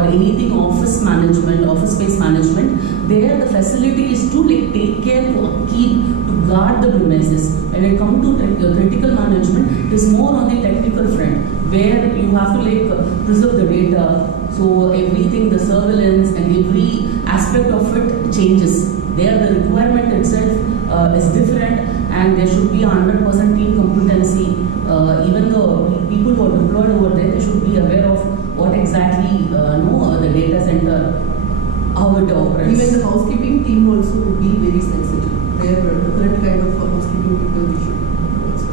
or anything office management, office space management, there the facility is to like take care, to upkeep, to guard the premises. When it comes to critical management, it is more on the technical front, where you have to like preserve the data. So everything, the surveillance and every aspect of it changes. There the requirement itself is different, and there should be 100% team competency. Even the people who are deployed over there, they should be aware of what exactly the data center, how it operates. Even the housekeeping team also would be very sensitive. They are the correct kind of housekeeping people we should also.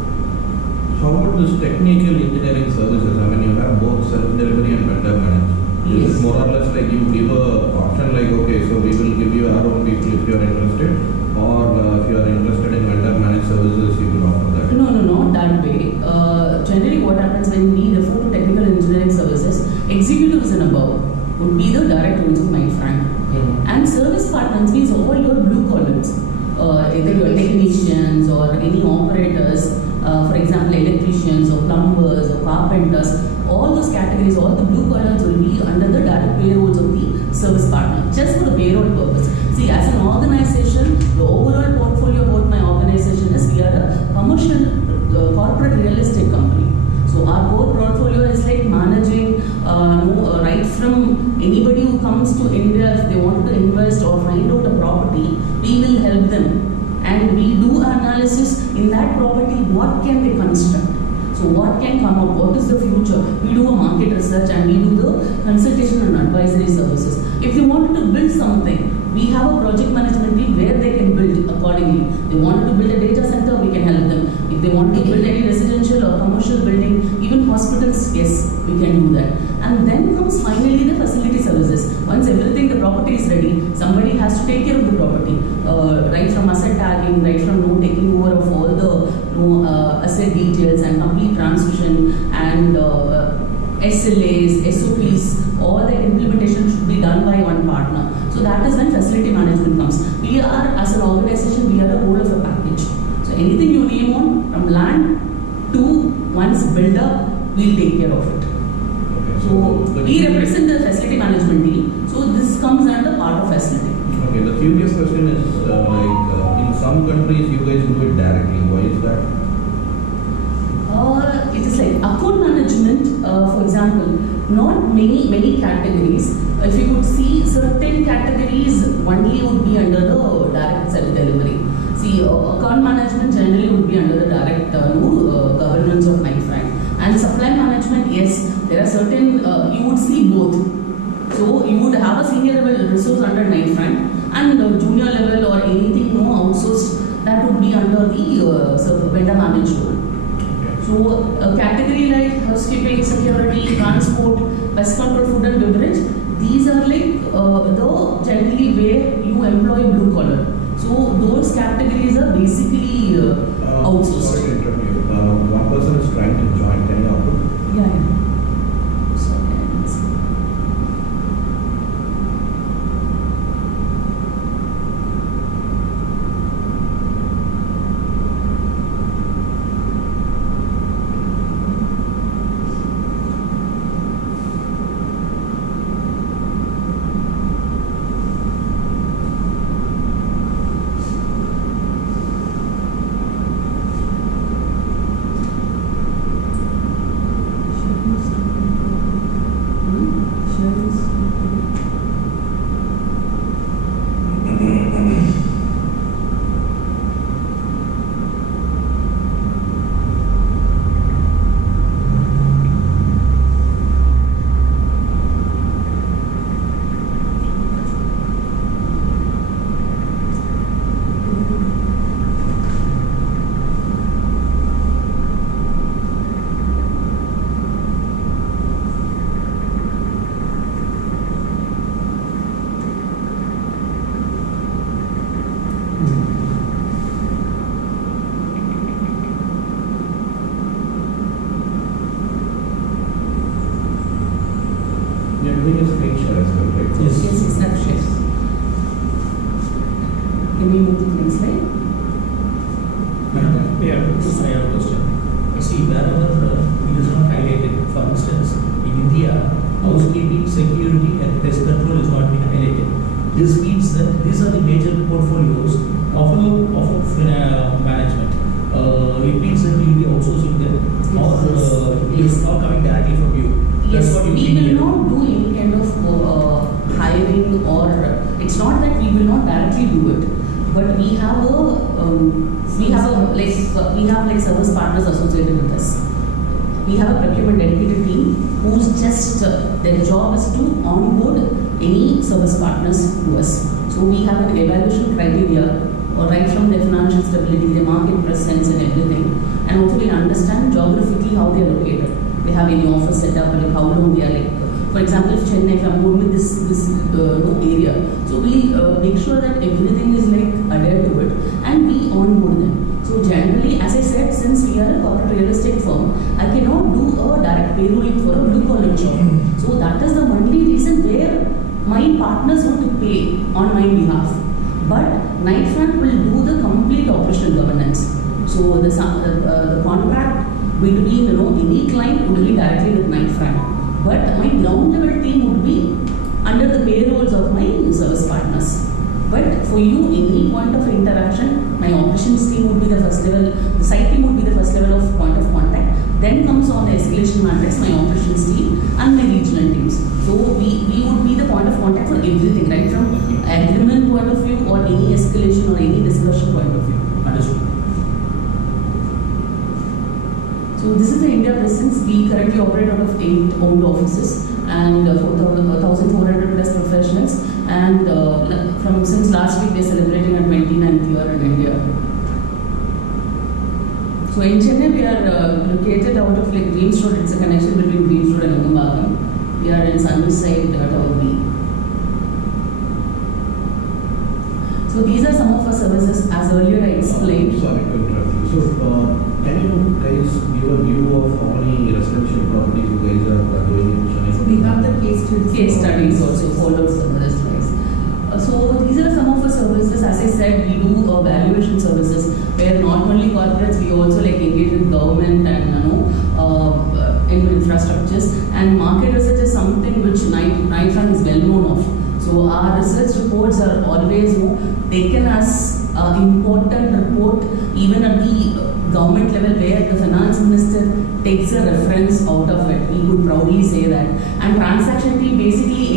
So how about this technical engineering services? I mean, you have both self-delivery and vendor managed. Yes. Is it more or less like you give a option like, okay, so we will give you our own people if you are interested, or if you are interested in vendor managed services, you will offer that? No, not that way. Generally what happens when we refer to technical engineering services, executives and above would be the direct roles of Knight Frank. And service partners means all your blue collars, either your technicians or any operators, for example electricians or plumbers or carpenters, all those categories, all the blue collars will be under the direct payrolls of the service partner, just for the payroll purpose. See, as an organization, the overall portfolio about my organization is we are a commercial corporate real estate company. So our core portfolio is like managing right from anybody who comes to India, if they want to invest or find out a property, we will help them. And we do analysis in that property, what can they construct? So what can come up, what is the future? We do a market research and we do the consultation and advisory services. If they wanted to build something, we have a project management team where they can build accordingly. They wanted to build a data center, we can help them. If they want to build any residential or commercial building, even hospitals, yes, we can do that. And then comes finally the facility services. Once everything, the property is ready, somebody has to take care of the property. Right from asset tagging, right from taking over of all the asset details and complete transmission and SLAs, SOPs, all the implementation should be done by one partner. So that is when facility management comes. We are, as an organization, we are the whole of a package. So anything you name on, from land to once build up, we'll take care of it. Okay, So we represent the facility management team. So this comes under part of facility. Okay, the curious question is in some countries you guys do it directly. Why is that? It is like account management, for example, not many categories. If you could see certain categories, only would be under the direct self-delivery. See, account management generally would be under the direct governance of Knight Frank. And supply management, yes, there are certain, you would see both. So you would have a senior level resource under Knight Frank and junior level or anything outsourced, that would be under the vendor managed role. So a category like housekeeping, security, transport, pest control, food and beverage, these are like the generally where you employ blue collar. So those categories are basically outsourced. Sorry to interrupt you. One person is trying to join. Can you approve? Yeah. Doing a screen share as well, right? Yes, snapshot. Can we move to the next slide? Yeah, I have a question. See, wherever it is not highlighted, for instance, in India, housekeeping, security, we have like service partners associated with us. We have a procurement dedicated team whose just their job is to onboard any service partners to us. So we have an evaluation criteria, or right from their financial stability, their market presence and everything. And also we understand geographically how they are located. They have any office set up, like how long they are like. For example, if Chennai, if I'm going with this area, so we make sure that everything is like adhered to it, and we onboard them. So generally, as I said, since we are a corporate real estate firm, I cannot do a direct payrolling for a blue collar job. So that is the only reason where my partners want to pay on my behalf. But Knight Frank will do the complete operational governance. So the contract between any client would be directly with Knight Frank. But my ground level team would be under the payrolls of my service partners. But for you, any point of interaction, my operations team would be the first level, the site team would be the first level of point of contact. Then comes on the escalation matrix, my operations team and my regional teams. So we would be the point of contact for everything, right from agreement point of view or any escalation or any discussion point of view. Understood. So this is the India presence. We currently operate out of 8 owned offices and 1,400 plus professionals. And since last week, we are celebrating our 29th year in India. So in Chennai, we are located out of like Greens Road. It's a connection between Greens Road and Nugambakam. We are in Sunnyside, Tower B. So these are some of our services, as earlier I explained. Sorry to interrupt you. So, can you guys give a view of how many residential properties you guys are doing in Chennai? So we have the Case studies also followed some of the slides. So these are some of our services. As I said, we do valuation services where not only corporates, we also like engage with government and in infrastructures. And market research is something which Knight Frank is well known of. So our research reports are always taken as important report even at the government level where the finance minister takes a reference out of it. We could proudly say that. And transaction team, basically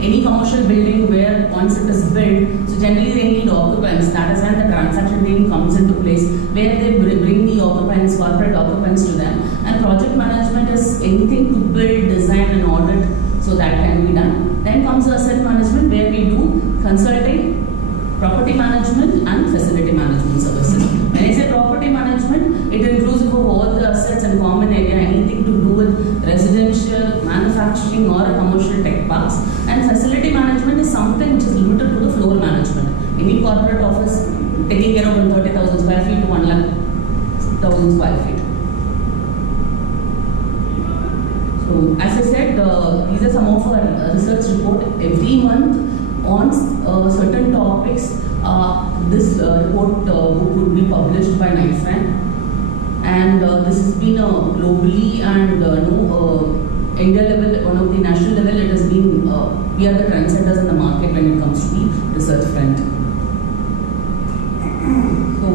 any commercial building where once it is built, so generally they need occupants. That is when the transaction team comes into place where they bring the occupants, corporate occupants to them. And project management is anything to build, design and audit, so that can be done. Then comes asset management where we do consulting, property management and facility management services. When I say property management, it includes all the assets and common area, anything to do with residential, manufacturing or commercial tech parks. And facility management is something which is limited to the floor management. Any corporate office taking care of 30,000 square feet to 1,00,000 square feet. So as I said, these are some of our research report. Every month on certain topics, this report book would be published by Knight Frank. And this has been globally and India level, one of the national level, it has been, we are the trendsetters in the market when it comes to the research front. So